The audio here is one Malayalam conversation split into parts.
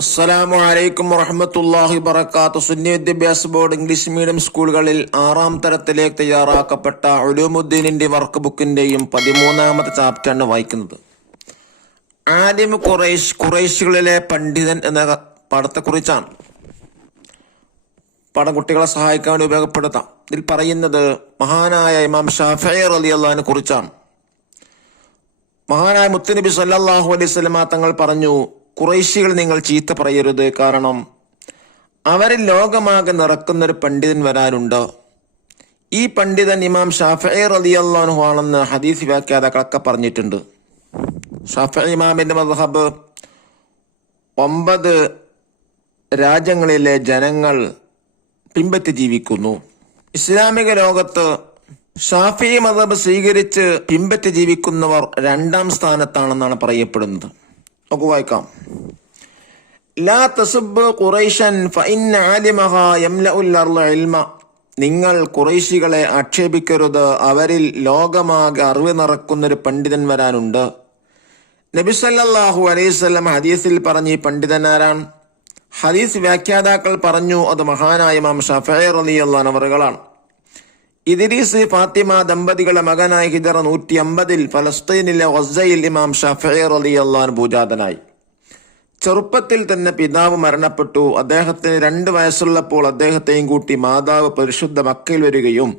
അസ്സലാമു അലൈക്കും വറഹ്മത്തുള്ളാഹി വബറകാതുഹു. സുന്നി വിദ്യാഭ്യാസ ബോർഡ് ഇംഗ്ലീഷ് മീഡിയം സ്കൂളുകളിൽ 6ാം തരത്തിലേക്ക് തയ്യാറാക്കപ്പെട്ട ഉലൂമുദ്ദീനിന്റെ വർക്ക് ബുക്കിന്റെയും 13ാമത്തെ ചാപ്റ്ററാണ് വായിക്കുന്നത്. ആലിം ഖുറൈശികളിലെ പണ്ഡിതൻ എന്ന പാഠത്തെക്കുറിച്ചാണ്. പാഠം കുട്ടികളെ സഹായിക്കാൻ വേണ്ടി ഉപയോഗപ്പെടുത്താം. ഇതിൽ പറയുന്നത് മഹാനായ ഇമാം ഷാഫിഈ റളിയല്ലാഹുവിനെ കുറിച്ചാണ്. മഹാനായ മുത്തുനബി സല്ലല്ലാഹു അലൈഹി വസല്ലമ തങ്ങൾ പറഞ്ഞു, ഖുറൈശികൾ നിങ്ങൾ ചീത്ത പറയരുത്, കാരണം അവരിൽ ലോകമാകെ നിറക്കുന്നൊരു പണ്ഡിതൻ വരാനുണ്ട്. ഈ പണ്ഡിതൻ ഇമാം ഷാഫിഈ റളിയല്ലാഹു അൻഹു ആണെന്ന് ഹദീസ് വ്യാഖ്യാതാക്കളൊക്കെ പറഞ്ഞിട്ടുണ്ട്. ഷാഫിഈ ഇമാമിന്റെ മദ്ഹബ് 9 രാജ്യങ്ങളിലെ ജനങ്ങൾ പിൻപറ്റി ജീവിക്കുന്നു. ഇസ്ലാമിക ലോകത്ത് ഷാഫിഈ മദ്ഹബ് സ്വീകരിച്ച് പിൻപറ്റി ജീവിക്കുന്നവർ 2ാം സ്ഥാനത്താണെന്നാണ് പറയപ്പെടുന്നത്. നമുക്ക് വായിക്കാം. ലാ തസുബ്ബു ഖുറൈശൻ ഫഇന്ന ആലിമഹാ യംലഉൽ അർള ഇൽമ. നിങ്ങൾ ഖുറൈശികളെ ആക്ഷേപിക്കരുത്, അവരിൽ ലോകമാകെ അറിവ് നിറക്കുന്നൊരു പണ്ഡിതൻ വരാനുണ്ട്. നബി സല്ലല്ലാഹു അലൈഹി വസല്ലം ഹദീസിൽ പറഞ്ഞ ഈ പണ്ഡിതൻ ആരാണ്? ഹദീസ് വ്യാഖ്യാതാക്കൾ പറഞ്ഞു, അത് മഹാനായ ഇമാം ഷാഫിഈ റളിയല്ലാഹു അൻഹു അവറുകളാണ്. ഇദ്രീസ് ഫാത്തിമ ദമ്പതികളുടെ മകനായ ഹിജറ 150 ഫലസ്തീനിലെ ഗസയിൽ ഇമാം ഷാഫിഈ റളിയല്ലാഹു അൻഹു പൂജാതനായി. ചെറുപ്പത്തിൽ തന്നെ പിതാവ് മരണപ്പെട്ടു. അദ്ദേഹത്തിന് 2 വയസ്സുള്ളപ്പോൾ അദ്ദേഹത്തെയും കൂട്ടി മാതാവ് പരിശുദ്ധ മക്കയിൽ വരികയും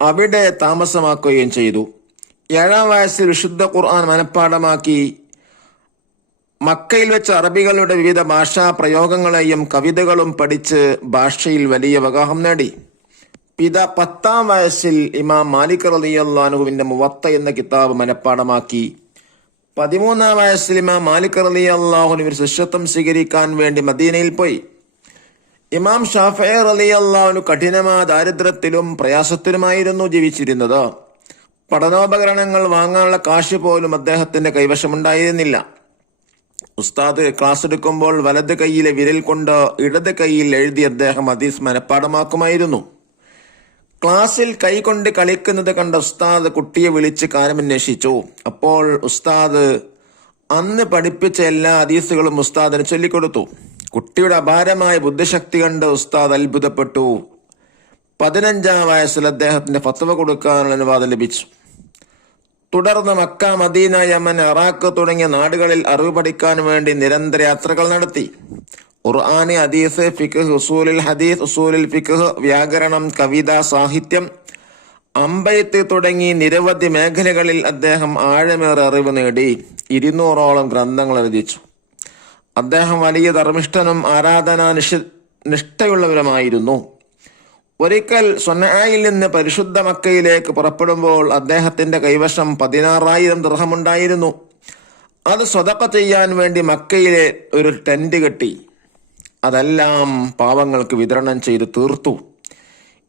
അവിടെ താമസമാക്കുകയും ചെയ്തു. 7ാം വയസ്സിൽ വിശുദ്ധ ഖുർആൻ മനഃപ്പാഠമാക്കി മക്കയിൽ വെച്ച് അറബികളുടെ വിവിധ ഭാഷാ പ്രയോഗങ്ങളെയും കവിതകളും പഠിച്ച് ഭാഷയിൽ വലിയ അവഗാഹം നേടി. 10ാം വയസ്സിൽ ഇമാം മാലിക് റളിയല്ലാഹു അൻഹുവിന്റെ മുവത്ത എന്ന കിതാബ് മനഃപ്പാഠമാക്കി. 13ാം വയസ്സിൽ ഇമാം മാലിക് റളിയല്ലാഹു അൻഹു ശിഷ്യത്വം സ്വീകരിക്കാൻ വേണ്ടി മദീനയിൽ പോയി. ഇമാം ഷാഫിഈ റളിയല്ലാഹു അൻഹു കഠിനമായ ദാരിദ്ര്യത്തിലും പ്രയാസത്തിലുമായിരുന്നു ജീവിച്ചിരുന്നത്. പഠനോപകരണങ്ങൾ വാങ്ങാനുള്ള കാശ് പോലും അദ്ദേഹത്തിന്റെ കൈവശമുണ്ടായിരുന്നില്ല. ഉസ്താദ് ക്ലാസ് എടുക്കുമ്പോൾ വലത് കൈയിലെ വിരൽ കൊണ്ട് ഇടത് കൈയിൽ എഴുതി അദ്ദേഹം ഹദീസ് മനഃപ്പാഠമാക്കുമായിരുന്നു. ക്ലാസ്സിൽ കൈകൊണ്ട് കളിക്കുന്നത് കണ്ട ഉസ്താദ് കുട്ടിയെ വിളിച്ച് കാര്യമന്വേഷിച്ചു. അപ്പോൾ ഉസ്താദ് അന്ന് പഠിപ്പിച്ച എല്ലാ ഹദീസുകളും ഉസ്താദിന് ചൊല്ലിക്കൊടുത്തു. കുട്ടിയുടെ അപാരമായ ബുദ്ധിശക്തി കണ്ട് ഉസ്താദ് അത്ഭുതപ്പെട്ടു. 15ാം വയസ്സിൽ അദ്ദേഹത്തിന് ഫത്വ കൊടുക്കാനുള്ള അനുവാദം ലഭിച്ചു. തുടർന്ന് മക്ക, മദീന, യമൻ, ഇറാഖ് തുടങ്ങിയ നാടുകളിൽ അറിവ് പഠിക്കാൻ വേണ്ടി നിരന്തര യാത്രകൾ നടത്തി. ഖുർആൻ, ഹദീസ്, ഫിഖ്, ഉസൂലുൽ ഹദീസ്, ഉസൂലുൽ ഫിഖ്, വ്യാകരണം, കവിത, സാഹിത്യം, അമ്പെയ്ത്ത് തുടങ്ങി നിരവധി മേഖലകളിൽ അദ്ദേഹം ആഴമേറെ അറിവ് നേടി. 200ഓളം ഗ്രന്ഥങ്ങൾ രചിച്ചു. അദ്ദേഹം വലിയ ധർമ്മിഷ്ഠനും ആരാധനാ നിഷ്ഠയുള്ളവരുമായിരുന്നു. ഒരിക്കൽ സ്വനആയിൽ നിന്ന് പരിശുദ്ധ മക്കയിലേക്ക് പുറപ്പെടുമ്പോൾ അദ്ദേഹത്തിന്റെ കൈവശം 16,000 ദിർഹമുണ്ടായിരുന്നു. അത് സ്വതക്ക ചെയ്യാൻ വേണ്ടി മക്കയിലെ ഒരു ടെന്റ് കെട്ടി അതെല്ലാം പാവങ്ങൾക്ക് വിതരണം ചെയ്ത് തീർത്തു.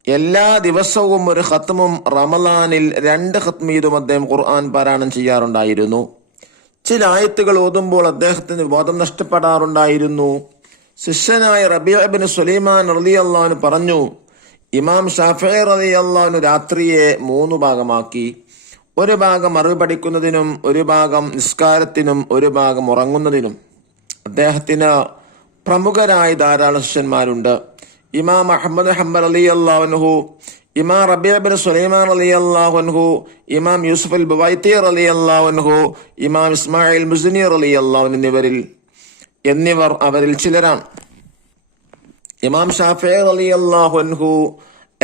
എല്ലാ ദിവസവും ഒരു ഖത്മും റമളാനിൽ 2 ഖത്മ് വീതം അദ്ദേഹം ഖുർആൻ പാരായണം ചെയ്യാറുണ്ടായിരുന്നു. ചില ആയത്തുകൾ ഓതുമ്പോൾ അദ്ദേഹത്തിന് ബോധം നഷ്ടപ്പെടാറുണ്ടായിരുന്നു. ശിഷ്യനായ റബീഅ ഇബ്നു സുലൈമാൻ റളിയല്ലാഹു അൻഹു പറഞ്ഞു, ഇമാം ഷാഫിഈ റളിയല്ലാഹു അൻഹു രാത്രിയെ 3 ഭാഗമാക്കി. ഒരു ഭാഗം അറിവ് പഠിക്കുന്നതിനും, ഒരു ഭാഗം നിസ്കാരത്തിനും, ഒരു ഭാഗം ഉറങ്ങുന്നതിനും. അദ്ദേഹത്തിന് പ്രമുഖരായ ധാരാളം ശിഷ്യന്മാരുണ്ട്. ഇമാം അഹ്മദ് ഹംബൽ റളിയല്ലാഹു അൻഹു, ഇമാം റബീഅ ഇബ്നു സുലൈമാൻ റളിയല്ലാഹു അൻഹു, ഇമാം യൂസുഫ് അൽ ബുവൈത്തി റളിയല്ലാഹു അൻഹു, ഇമാം ഇസ്മാഈൽ മുസ്നി റളിയല്ലാഹു അൻഹു എന്നിവർ അവരിൽ ചിലരാണ്. ഇമാം ഷാഫിഈ റളിയല്ലാഹു അൻഹു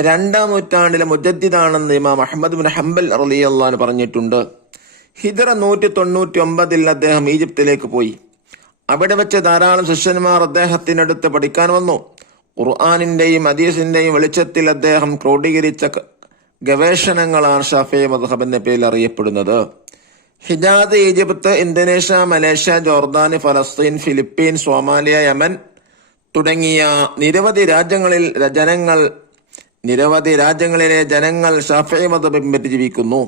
2ാം നൂറ്റാണ്ടിലെ മുജദ്ദിദാണെന്ന് ഇമാം അഹ്മദ് ബിൻ ഹംബൽ റളിയല്ലാഹു അൻഹു പറഞ്ഞിട്ടുണ്ട്. ഹിജ്റ 199 അദ്ദേഹം ഈജിപ്തിലേക്ക് പോയി. അവിടെ വെച്ച് ധാരാളം ശിഷ്യന്മാർ അദ്ദേഹത്തിനടുത്ത് പഠിക്കാൻ വന്നു. ഖുർആനിന്റെയും ഹദീസിന്റെയും വെളിച്ചത്തിൽ അദ്ദേഹം ക്രോഡീകരിച്ച ഗവേഷണങ്ങളാണ് ഷാഫിഈ മദ്ഹബ് എന്ന പേരിൽ അറിയപ്പെടുന്നത്. Hijaz, Egypt, Indonesia, Malaysia, Jordan, ഫലസ്തീൻ, ഫിലിപ്പീൻ, സോമാലിയ, യമൻ തുടങ്ങിയ നിരവധി രാജ്യങ്ങളിലെ ജനങ്ങൾ ഷാഫിഈ മദ്ഹബ് പിൻപറ്റി ജീവിക്കുന്നു.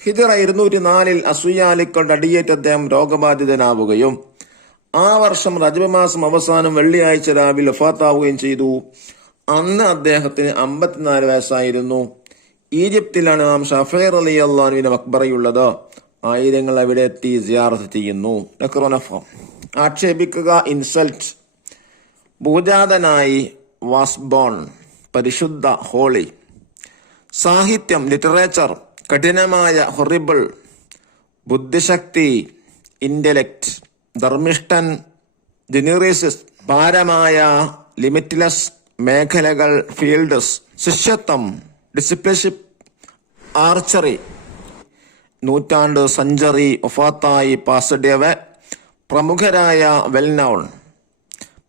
ഹിജ്റ 204 അസൂയാലുക്കളുടെ അടിയേറ്റ് അദ്ദേഹം രോഗബാധിതനാവുകയും ആ വർഷം റജബ് മാസം അവസാനം വെള്ളിയാഴ്ച രാവിലെ വഫാത്താവുകയും ചെയ്തു. അന്ന് അദ്ദേഹത്തിന് 54 വയസ്സായിരുന്നു. ഈജിപ്തിലാണ് ഇമാം ഷാഫിഈ റളിയല്ലാഹു അൻഹുവിന്റെ മക്ബറയുള്ളത്. ആയിരങ്ങൾ അവിടെ എത്തി സിയാറത്ത് ചെയ്യുന്നു. ആക്ഷേപിക്കുക ഇൻസൾട്ട്. ഭൂജാതനായി വാസ് ബോൺ, പരിശുദ്ധ ഹോളി. സാഹിത്യം ലിറ്ററേച്ചർ, കഠിനമായ ഹൊറിബിൾ. ബുദ്ധിശക്തി ഇന്റലക്ട്. ധർമ്മിഷ്ഠൻ ജനീറിയസിസ്, ഭാരമായ ലിമിറ്റ്ലെസ്, മേഖലകൾ ഫീൽഡ്സ്. ശിഷ്യത്വം ഡിസിപ്ലിൻഷിപ്പ്. ആർച്ചറി നൂറ്റാണ്ട്, സെഞ്ചുറി, ഒഫാത്തായി, പാസ്ഡ് അവേ. പ്രമുഖരായ വെൽ നൗൺ.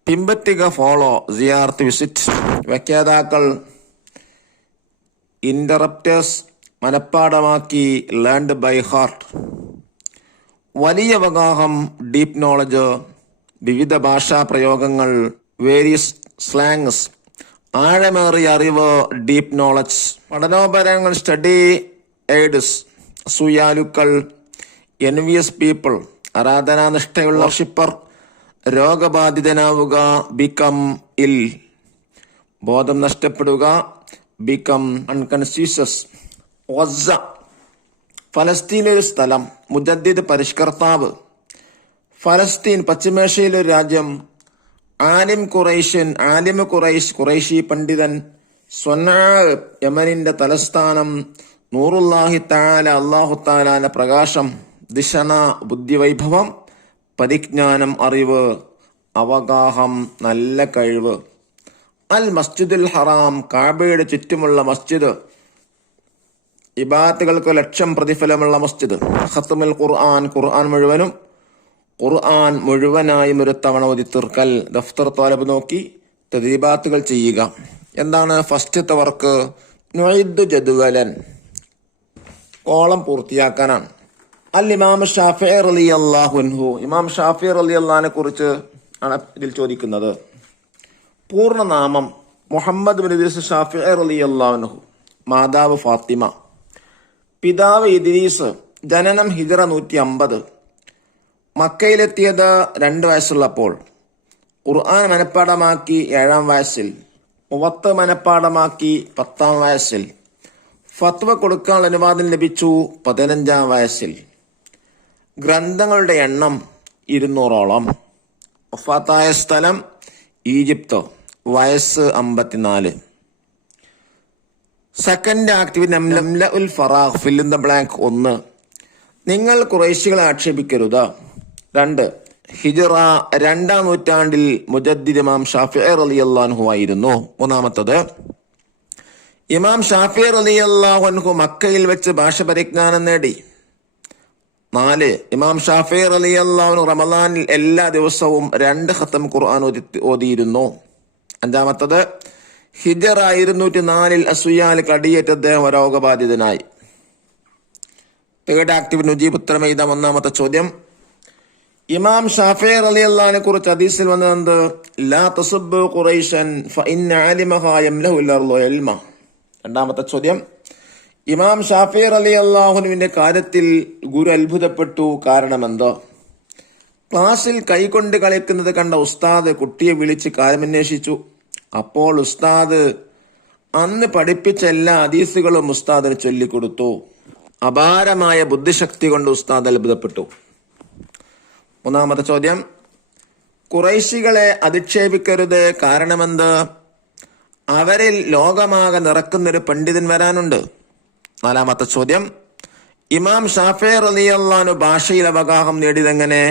പിമ്പറ്റുക ഫോളോ, സിയാർത്ത് വിസിറ്റ്. വ്യാഖ്യാതാക്കൾ ഇന്ററപ്റ്റേഴ്സ്, മനഃപ്പാടമാക്കി ലേൺഡ് ബൈ ഹാർട്ട്. വലിയ അവഗാഹം ഡീപ്പ് നോളജ്, വിവിധ ഭാഷാ പ്രയോഗങ്ങൾ വേരിയസ് സ്ലാങ്സ്. ആഴമേറിയ അറിവ് ഡീപ്പ് നോളജ്. പഠനോപകരണങ്ങൾ സ്റ്റഡി എയ്ഡ്സ്, അസൂയാലുക്കൾ. എൻവിയസ് പീപ്പിൾ, ആരാധനാനിഷ്ഠയുള്ള ഷിപ്പർ. രോഗബാധിതനാവുക ബിക്കം ഇൽ, ബോധം നഷ്ടപ്പെടുക ബിക്കം അൺകൺസ്യൂഷ്യസ്. ഗസ ഫലസ്തീനൊരു സ്ഥലം, മുജദ്ദിദ് പരിഷ്കർത്താവ്. ഫലസ്തീൻ പശ്ചിമേഷ്യയിലൊരു രാജ്യം. ആലിം ഖുറൈഷ്യൻ, ആലിമ് ഖുറൈശ്, ഖുറൈശി പണ്ഡിതൻ. സ്വനാ യമനിന്റെ തലസ്ഥാനം. നൂറുല്ലാഹി തആല, അല്ലാഹു തആലാന്റെ പ്രകാശം. ദിശന ബുദ്ധിവൈഭവം. പരിജ്ഞാനം അറിവ്. അവഗാഹം നല്ല കഴിവ്. അൽ മസ്ജിദുൽ ഹറാം, കാബയുടെ ചുറ്റുമുള്ള മസ്ജിദ്. ഇബാദത്തുകൾക്ക് ലക്ഷം പ്രതിഫലമുള്ള മസ്ജിദ്. ഖത്മുൽ ഖുർആൻ, ഖുർആൻ മുഴുവനും. ഖുർആൻ മുഴുവനായും ഒരു തവണ ഓതി തീർക്കൽ. ദഫ്തർ ത്വാലബ് നോക്കി തദ്രീബാത്തുകൾ ചെയ്യുക. എന്താണ് ഫസ്റ്റത്തെ വർക്ക്? നുഇദ് ജദ്വലൻ, കോളം പൂർത്തിയാക്കാനാണ്. അൽ ഇമാം ഷാഫിഈ റളിയല്ലാഹു അൻഹു, ഇമാം ഷാഫിഈ റളിയല്ലാഹുവിനെ കുറിച്ച് ആണ് ഇതിൽ ചോദിക്കുന്നത്. പൂർണ്ണനാമം മുഹമ്മദ് ബിൻ ഇദ്രീസ് ഷാഫിഈ റളിയല്ലാഹു അൻഹു. മാതാവ് ഫാത്തിമ. പിതാവ് ഇദ്രീസ്. ജനനം ഹിജ്റ 150. മക്കയിലെത്തിയത് 2 വയസ്സുള്ളപ്പോൾ. ഖുർആൻ മനഃപ്പാടമാക്കി 7-ാം വയസ്സിൽ. മുവത്ത മനഃപ്പാടമാക്കി 10-ാം വയസ്സിൽ. ഫത്വ കൊടുക്കാൻ അനുവാദം ലഭിച്ചു 15-ാം വയസ്സിൽ. ഗ്രന്ഥങ്ങളുടെ എണ്ണം 200ഓളം. വഫാത്തായ സ്ഥലം ഈജിപ്ത്. വയസ്സ് 54. സെക്കൻഡ് ആക്ടിവിറ്റി നംല ഉൽ ഫറാഖ്, ഫിൽ ഇൻ ദ ബ്ലാങ്ക്. 1. നിങ്ങൾ ഖുറൈശികളെ ആക്ഷേപിക്കരുത്. 2. ഹിജ്റ 2-ാം നൂറ്റാണ്ടിൽ മുജദ്ദിദ് ഇമാം ഷാഫിഈ റളിയല്ലാഹു അൻഹു ആയിരുന്നു. 3. ഇമാം ഷാഫിഈ റളിയല്ലാഹു അൻഹു മക്കയിൽ വെച്ച് ഭാഷ പരിജ്ഞാനം നേടി. 4. ഇമാം ഷാഫിഈ റളിയല്ലാഹു അൻഹു റമളാനിൽ എല്ലാ ദിവസവും 2 ഖത്തം ഖുർആൻ ഓതിയിരുന്നു. 5. ഹിജ്റ 204 അസൂയാൽ കടിയേറ്റ അദ്ദേഹം രോഗബാധിതനായി. തേർഡ് ആക്ടിവ് നുജീബ് ഉത്തരം എഴുതാം. 1-ാമത്തെ ചോദ്യം, ഇമാം ഷാഫിഈ റളിയല്ലാഹുവിനെ കുറിച്ച് ഹദീസിൽ വന്നത് ലാ തസുബ്ബു ഖുറൈശൻ ഫഇന്ന ആലിമഹാ യംലഹു അൽ-അർള ഇൽമ. 2-ാമത്തെ ചോദ്യം, ഇമാം ഷാഫിഈ റളിയല്ലാഹുവിന്റെ കാര്യത്തിൽ ഗുരു അത്ഭുതപ്പെട്ടു, കാരണമെന്ത്? ക്ലാസ്സിൽ കൈകൊണ്ട് കളിക്കുന്നത് കണ്ട ഉസ്താദ് കുട്ടിയെ വിളിച്ച് കാര്യമന്വേഷിച്ചു. അപ്പോൾ ഉസ്താദ് അന്ന് പഠിപ്പിച്ച എല്ലാ ഹദീസുകളും ഉസ്താദിന് ചൊല്ലിക്കൊടുത്തു. അപാരമായ ബുദ്ധിശക്തി കൊണ്ട് ഉസ്താദ് അത്ഭുതപ്പെട്ടു. 3-ാമത്തെ ചോദ്യം, ഖുറൈശികളെ അധിക്ഷേപിക്കരുത്, കാരണമെന്ത്? അവരിൽ ലോകമാകെ നിറക്കുന്നൊരു പണ്ഡിതൻ വരാനുണ്ട്. 4-ാമത്തെ ചോദ്യം, ഇമാം ഷാഫിഈ റളിയല്ലാഹു അൻഹു ഭാഷയിൽ അവഗാഹം നേടിയതെങ്ങനെ?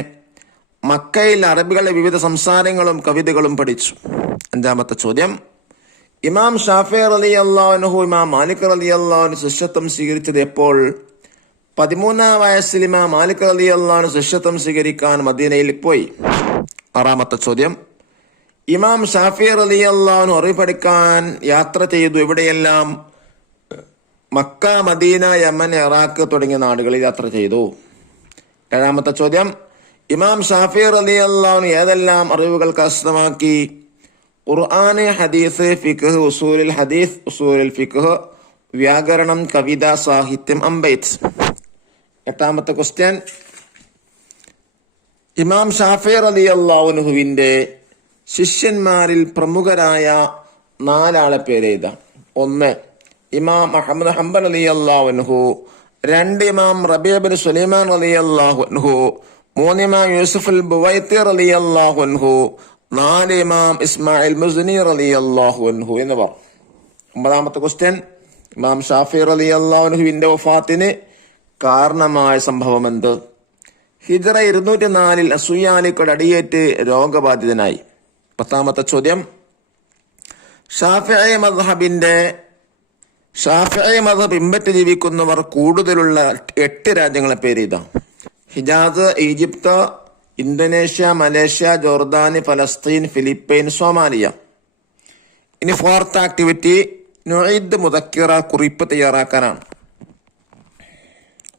മക്കയിൽ അറബികളുടെ വിവിധ സംസാരങ്ങളും കവിതകളും പഠിച്ചു. 5-ാമത്തെ ചോദ്യം, ഇമാം ഷാഫിഈ റളിയല്ലാഹു അൻഹു ഇമാം മാലിക് റളിയല്ലാഹു അൻഹു ശിഷ്യത്വം സ്വീകരിച്ചത് എപ്പോൾ? 13-ാം വയസ്സിൽ ഇമാം മാലിക് റളിയല്ലാഹു അൻഹു ശിഷ്യത്വം സ്വീകരിക്കാൻ മദീനയിൽ പോയി. 6-ാമത്തെ ചോദ്യം, ഇമാം ഷാഫിഈ റളിയല്ലാഹു അൻഹു അറിവ് പഠിക്കാൻ യാത്ര ചെയ്തു. എവിടെയെല്ലാം? മക്ക, മദീന, യമൻ, ഇറാഖ് തുടങ്ങിയ നാടുകളിൽ യാത്ര ചെയ്തു. 7-ാമത്തെ ചോദ്യം, ഇമാം ഷാഫിഈ റളിയല്ലാഹു അൻഹു ഏതെല്ലാം അറിവുകൾ കരസ്ഥമാക്കി? ഖുർആന്, ഹദീസ്, ഫിഖ്, ഉസൂലുൽ ഹദീസ്, ഉസൂലുൽ ഫിഖ്, വ്യാകരണം, കവിത, സാഹിത്യം, അമ്പെയ്ത്ത്. 8-ാമത്തെ ക്വസ്റ്റ്യൻ, ഇമാം ഷാഫിഈ റളിയല്ലാഹു അൻഹുവിന്റെ ശിഷ്യന്മാരിൽ പ്രമുഖരായ 4 ആളെ പേരെഴുതാം. 1. ഇമാം അഹ്മദ് ഹംബൽ റളിയല്ലാഹു അൻഹു. 2. ഇമാം റബീഅ ബിൻ സുലൈമാൻ റളിയല്ലാഹു അൻഹു. 3 ഇമാം യൂസുഫ് അൽ ബുവൈത്തി റളിയല്ലാഹു അൻഹു, 4 ഇമാം ഇസ്മായിൽ മുസ്നി റളിയല്ലാഹു അൻഹു എന്നിവർ. 9ാമത്തെ ക്വസ്റ്റ്യൻ, ഇമാം ഷാഫി റളിയല്ലാഹു അൻഹുവിന്റെ വഫാത്തിന് കാരണമായ സംഭവം എന്ത്? ഹിജ്റ 204 അസൂയാലിക്കളുടെ അടിയേറ്റ് രോഗബാധിതനായി. 10ാമത്തെ ചോദ്യം, ഷാഫിഈ മദ്ഹബ് പിൻപറ്റി ജീവിക്കുന്നവർ കൂടുതലുള്ള 8 രാജ്യങ്ങളെ പേര് ഇതാ: Hijaz, Egypt, Indonesia, Malaysia, Jordan, ഫലസ്തീൻ, ഫിലിപ്പൈൻ, സോമാലിയ. ഇനി 4th ആക്ടിവിറ്റി, നുഈദ് മുദക്കിറ, കുറിപ്പ് തയ്യാറാക്കാനാണ്.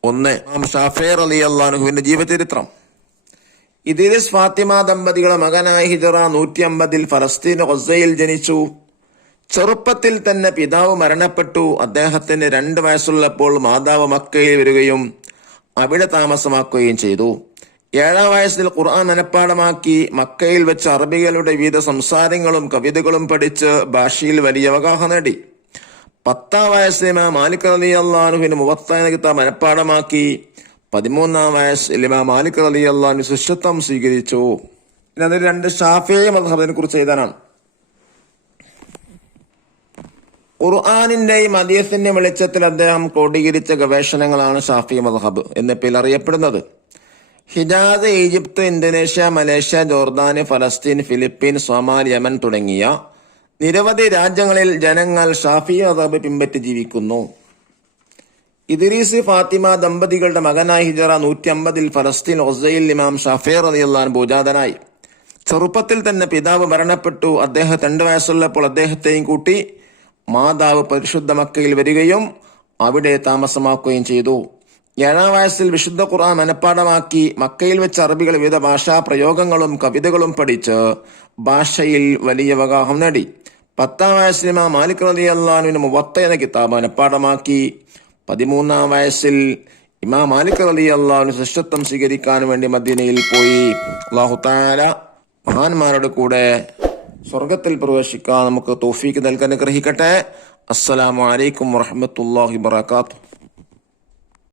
1. ഇമാം ഷാഫിഈ റളിയല്ലാഹു അൻഹുവിന്റെ ജീവചരിത്രം. ഇദ്രീസ് ഫാത്തിമ ദമ്പതികളുടെ മകനായ ഹിജ്റ 150 ഫലസ്തീൻ ഗസയിൽ ജനിച്ചു. ചെറുപ്പത്തിൽ തന്നെ പിതാവ് മരണപ്പെട്ടു. അദ്ദേഹത്തിന് 2 വയസ്സുള്ളപ്പോൾ മാതാവ് മക്കയിൽ വരികയും അവിടെ താമസമാക്കുകയും ചെയ്തു. 7ാം വയസ്സിൽ ഖുർആൻ മനഃപ്പാഠമാക്കി. മക്കയിൽ വെച്ച് അറബികളുടെ വിവിധ സംസാരങ്ങളും കവിതകളും പഠിച്ച് ഭാഷയിൽ വലിയ അവഗാഹം നേടി. 10ാം വയസ്സിൽ ഇമാം മാലിക് റളിയല്ലാഹു അൻഹുവിന് മുവത്ത എന്ന കിതാബ് മനഃപ്പാഠമാക്കി. 13ാം വയസ്സിൽ ഇമാം മാലിക് റളിയല്ലാഹു അൻഹു ശിഷ്യത്വം സ്വീകരിച്ചു. ഇനി അതിൽ 2 ഷാഫിഈ മദ്ഹബിനെ കുറിച്ച് എഴുതാനാണ്. ഖുർആനിന്റെയും ഹദീസിന്റെയും വെളിച്ചത്തിൽ അദ്ദേഹം ക്രോഡീകരിച്ച ഗവേഷണങ്ങളാണ് ഷാഫിഈ മദ്ഹബ് എന്ന പേരിൽ അറിയപ്പെടുന്നത്. Hijaz, Egypt, Indonesia, Malaysia, Jordan, ഫലസ്തീൻ, ഫിലിപ്പീൻ, സോമാലിയ, യമൻ തുടങ്ങിയ നിരവധി രാജ്യങ്ങളിൽ ജനങ്ങൾ ഷാഫിഈ മദ്ഹബ് പിൻപറ്റി ജീവിക്കുന്നു. ഇദ്രീസ് ഫാത്തിമ ദമ്പതികളുടെ മകനായ ഹിജ്റ 150 ഫലസ്തീൻ ഗസയിൽ ഇമാം ഷാഫിഈ റളിയല്ലാഹു അൻഹു പൂജാതനായി. ചെറുപ്പത്തിൽ തന്നെ പിതാവ് മരണപ്പെട്ടു. അദ്ദേഹം 2 വയസ്സുള്ളപ്പോൾ അദ്ദേഹത്തെയും കൂട്ടി മാതാവ് പരിശുദ്ധ മക്കയിൽ വരികയും അവിടെ താമസമാക്കുകയും ചെയ്തു. 7ാം വയസ്സിൽ വിശുദ്ധ ഖുർആൻ മനഃപ്പാഠമാക്കി. മക്കയിൽ വെച്ച് അറബികൾ വിവിധ ഭാഷാ പ്രയോഗങ്ങളും കവിതകളും പഠിച്ച് ഭാഷയിൽ വലിയ അവഗാഹം നേടി. 10ാം വയസ്സിൽ ഇമാം മാലിക് റളിയല്ലാഹു അൻഹുവിന് മുവത്ത എന്ന കിതാബ് മനഃപ്പാഠമാക്കി. 13ാം വയസ്സിൽ ഇമാം മാലിക് റളിയല്ലാഹു അൻഹു ശിഷ്യത്വം സ്വീകരിക്കാൻ വേണ്ടി മദീനയിൽ പോയി. അല്ലാഹു തആല മഹാന്മാരുടെ കൂടെ സ്വർഗത്തിൽ പ്രവേശിക്കാൻ നമുക്ക് തൗഫീക്ക് നൽകാൻ അനുഗ്രഹിക്കട്ടെ. അസ്സലാമു അലൈക്കും വറഹ്മത്തുള്ളാഹി വബറകാതുഹു.